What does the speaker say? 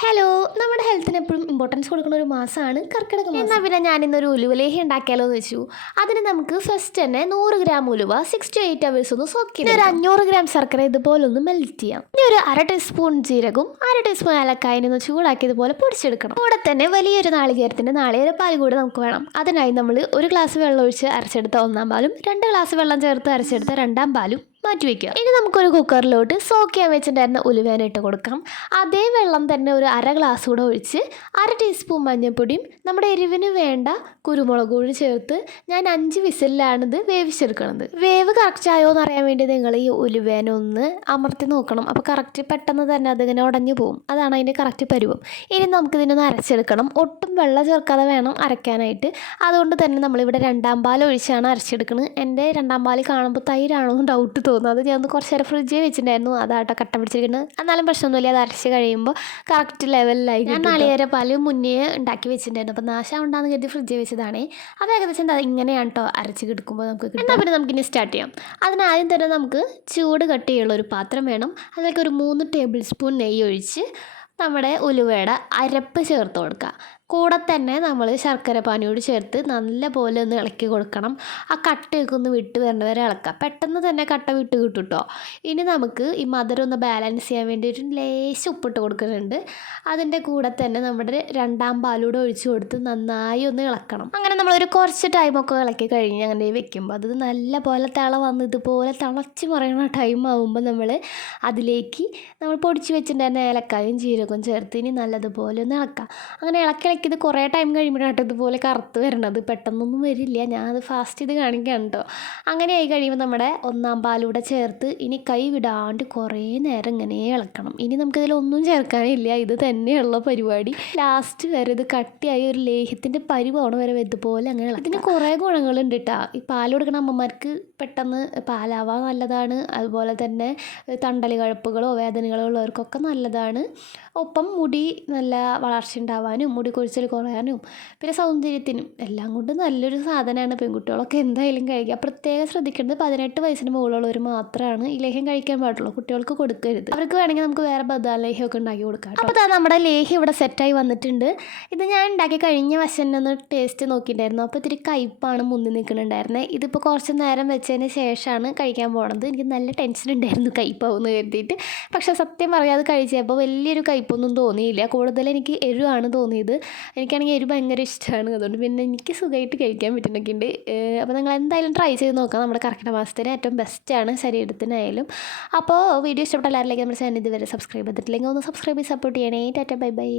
Hello, നമ്മുടെ ഹെൽത്തിന് എപ്പോഴും ഇമ്പോർട്ടൻസ് കൊടുക്കുന്ന ഒരു മാസമാണ് കർക്കിടക മാസം. എന്നാൽ പിന്നെ ഞാനിന്നൊരു ഉലുവലേഹി ഉണ്ടാക്കിയാലോ എന്ന് വെച്ചു. അതിന് നമുക്ക് ഫസ്റ്റ് തന്നെ 100 ഗ്രാം ഉലുവ 6 to 8 hours ഒന്ന് സോക്ക് ചെയ്ത് ഒരു 500 ഗ്രാം ശർക്കര ഇതുപോലെ ഒന്ന് മെൽറ്റ് ചെയ്യാം. ഇനി ഒരു 1/2 ടീസ്പൂൺ ജീരകവും 1/2 ടീസ്പൂൺ ഏലക്കായനെ ഒന്ന് ചൂടാക്കിയതുപോലെ പൊടിച്ചെടുക്കണം. കൂടെ തന്നെ വലിയൊരു നാളികേരത്തിൻ്റെ നാളികേരപ്പാൽ കൂടി നമുക്ക് വേണം. അതിനായി നമ്മൾ ഒരു ഗ്ലാസ് വെള്ളം ഒഴിച്ച് അരച്ചെടുത്ത ഒന്നാം പാലും 2 ഗ്ലാസ് വെള്ളം ചേർത്ത് അരച്ചെടുത്ത രണ്ടാം പാലും മാറ്റി വയ്ക്കുക. ഇനി നമുക്കൊരു കുക്കറിലോട്ട് സോക്ക് ചെയ്യാൻ വെച്ചിട്ടുണ്ടായിരുന്ന ഉലുവേന ഇട്ട് കൊടുക്കാം. അതേ വെള്ളം തന്നെ ഒരു 1/2 ഗ്ലാസ് കൂടെ ഒഴിച്ച് 1/2 ടീസ്പൂൺ മഞ്ഞൾപ്പൊടിയും നമ്മുടെ എരിവിന് വേണ്ട കുരുമുളക് കൂടി ചേർത്ത് ഞാൻ 5 വിസിലിലാണിത് വേവിച്ചെടുക്കുന്നത്. വേവ് കറക്റ്റ് ആയോ എന്ന് അറിയാൻ വേണ്ടി നിങ്ങൾ ഈ ഉലുവേന ഒന്ന് അമർത്തി നോക്കണം. അപ്പോൾ കറക്റ്റ് പെട്ടെന്ന് തന്നെ അതിങ്ങനെ ഉടഞ്ഞു പോകും. അതാണ് അതിൻ്റെ കറക്റ്റ് പരുവം. ഇനി നമുക്കിതിനൊന്ന് അരച്ചെടുക്കണം. ഒട്ടും വെള്ളം ചേർക്കാതെ വേണം അരയ്ക്കാനായിട്ട്. അതുകൊണ്ട് തന്നെ നമ്മളിവിടെ രണ്ടാം പാൽ ഒഴിച്ചാണ് അരച്ചെടുക്കുന്നത്. എൻ്റെ രണ്ടാം പാൽ കാണുമ്പോൾ തൈരാണോ എന്ന് ഡൗട്ട് തോന്നുന്നു. അത് ഞാൻ കുറച്ച് നേരം ഫ്രിഡ്ജിൽ വെച്ചിട്ടുണ്ടായിരുന്നു. അതാട്ടോ കട്ട പിടിച്ചിരിക്കുന്നത്. എന്നാലും പ്രശ്നമൊന്നുമില്ല. അത് അരച്ച് കഴിയുമ്പോൾ കറക്റ്റ് ലെവലിലായി. ഞാൻ നാളികേരപ്പാൽ മുന്നേ ഉണ്ടാക്കി വെച്ചിട്ടുണ്ടായിരുന്നു. അപ്പോൾ നാശം ഉണ്ടാകുന്ന കരുതി ഫ്രിഡ്ജിൽ വെച്ചതാണേ. അപ്പോൾ ഏകദേശം ഇങ്ങനെയാണ് കേട്ടോ അരച്ച് കിടക്കുമ്പോൾ നമുക്ക് കിട്ടും. എന്നാൽ പിന്നെ നമുക്കിനി സ്റ്റാർട്ട് ചെയ്യാം. അതിനാദ്യം തന്നെ നമുക്ക് ചൂട് കട്ടിയുള്ള ഒരു പാത്രം വേണം. അതിലേക്ക് ഒരു 3 ടേബിൾ സ്പൂൺ നെയ്യ് ഒഴിച്ച് നമ്മുടെ ഉലുവയുടെ അരപ്പ് ചേർത്ത് കൊടുക്കുക. കൂടെ തന്നെ നമ്മൾ ശർക്കര പാനിയോട് ചേർത്ത് നല്ലപോലെ ഒന്ന് ഇളക്കി കൊടുക്കണം. ആ കട്ടയൊക്കെ ഒന്ന് വിട്ട് വരണ വരെ ഇളക്കുക. പെട്ടെന്ന് തന്നെ കട്ട വിട്ട് കിട്ടും കേട്ടോ. ഇനി നമുക്ക് ഈ മധുരം ഒന്ന് ബാലൻസ് ചെയ്യാൻ വേണ്ടി ഒരു ലേശം ഉപ്പിട്ട് കൊടുക്കുന്നുണ്ട്. അതിൻ്റെ കൂടെ തന്നെ നമ്മുടെ രണ്ടാം പാലൂടെ ഒഴിച്ച് കൊടുത്ത് നന്നായി ഒന്ന് ഇളക്കണം. അങ്ങനെ നമ്മളൊരു കുറച്ച് ടൈമൊക്കെ ഇളക്കി കഴിഞ്ഞ് അങ്ങനെ വെക്കുമ്പോൾ അത് നല്ല പോലെ വന്ന് ഇതുപോലെ തിളച്ച് മറിയുന്ന ടൈം ആകുമ്പോൾ നമ്മൾ അതിലേക്ക് നമ്മൾ പൊടിച്ച് വെച്ചിട്ടുണ്ടായിരുന്ന ഏലക്കായും ജീരകവും ചേർത്ത് ഇനി നല്ലതുപോലെ ഒന്ന് ഇളക്കാം. അങ്ങനെ ഇളക്കി ഇത് കുറേ ടൈം കഴിയുമ്പോഴാട്ടോ ഇതുപോലെ കറുത്ത് വരണത്. പെട്ടെന്നൊന്നും വരില്ല. ഞാനത് ഫാസ്റ്റ് ചെയ്ത് കാണിക്കാം കേട്ടോ. അങ്ങനെ ആയി കഴിയുമ്പോൾ നമ്മുടെ ഒന്നാം പാലൂടെ ചേർത്ത് ഇനി കൈ വിടാണ്ട് കുറേ നേരം ഇങ്ങനെ ഇളക്കണം. ഇനി നമുക്കിതിലൊന്നും ചേർക്കാനില്ല. ഇത് തന്നെയുള്ള പരിപാടി. ലാസ്റ്റ് വരെ ഇത് കട്ടിയായി ഒരു ലേഹ്യത്തിൻ്റെ പരിവാണ് വരെ ഇതുപോലെ അങ്ങനെ ഇളക്കും. ഇതിന് കുറേ ഗുണങ്ങളുണ്ട് കേട്ടോ. ഈ പാൽ കൊടുക്കുന്ന അമ്മമാർക്ക് പെട്ടെന്ന് പാലാവാൻ നല്ലതാണ്. അതുപോലെ തന്നെ തണ്ടൽ കഴപ്പുകളോ വേദനകളോ ഉള്ളവർക്കൊക്കെ നല്ലതാണ്. ഒപ്പം മുടി നല്ല വളർച്ച ഉണ്ടാവാനും മുടി കൊഴിച്ചിൽ കുറയാനും പിന്നെ സൗന്ദര്യത്തിനും എല്ലാം കൊണ്ടും നല്ലൊരു സാധനമാണ്. പെൺകുട്ടികളൊക്കെ എന്തായാലും കഴിക്കുക. പ്രത്യേകം ശ്രദ്ധിക്കേണ്ടത് 18 വയസ്സിന് മുകളിലുള്ളവർ മാത്രമാണ് ഈ ലേഹ്യം കഴിക്കാൻ പാടുള്ളൂ. കുട്ടികൾക്ക് കൊടുക്കരുത്. അവർക്ക് വേണമെങ്കിൽ നമുക്ക് വേറെ ബദാം ലേഹ്യമൊക്കെ ഉണ്ടാക്കി കൊടുക്കാം. അപ്പോൾ നമ്മുടെ ലേഹ്യം ഇവിടെ സെറ്റായി വന്നിട്ടുണ്ട്. ഇത് ഞാൻ ഉണ്ടാക്കി കഴിഞ്ഞ വശം ഒന്ന് ടേസ്റ്റ് നോക്കിയിട്ടുണ്ടായിരുന്നു. അപ്പോൾ ഇത്തിരി കയ്പ്പാണ് മുന്നിൽ നിൽക്കുന്നുണ്ടായിരുന്നത്. ഇതിപ്പോൾ കുറച്ച് നേരം വെച്ചതിന് ശേഷമാണ് കഴിക്കാൻ പോണത്. എനിക്ക് നല്ല ടെൻഷൻ ഉണ്ടായിരുന്നു കയ്പ്പാവുമെന്ന് കരുതിയിട്ട്. പക്ഷേ സത്യം പറയാതെ കഴിച്ചപ്പോൾ വലിയൊരു കയ്പ്പൊന്നും തോന്നിയില്ല. കൂടുതൽ എനിക്ക് എരിവാണ് തോന്നിയത്. എനിക്കാണെങ്കിൽ എരിവ് ഭയങ്കര ഇഷ്ടമാണ്. അതുകൊണ്ട് പിന്നെ എനിക്ക് സുഖമായിട്ട് കഴിക്കാൻ പറ്റുന്നൊക്കെ ഉണ്ട്. അപ്പോൾ നിങ്ങൾ എന്തായാലും ട്രൈ ചെയ്ത് നോക്കാം. നമ്മുടെ കർക്കിടക മാസത്തിന് ഏറ്റവും ബെസ്റ്റാണ് ശരീരത്തിനായാലും. അപ്പോൾ വീഡിയോ ഇഷ്ടപ്പെട്ട എല്ലാവരിലേക്ക് നമ്മുടെ ചാനൽ ഇതുവരെ സബ്സ്ക്രൈബ് ചെയ്തിട്ടില്ലെങ്കിൽ ഒന്ന് സബ്സ്ക്രൈബ് ചെയ്ത് സപ്പോർട്ട് ചെയ്യണേ. Tata bye bye.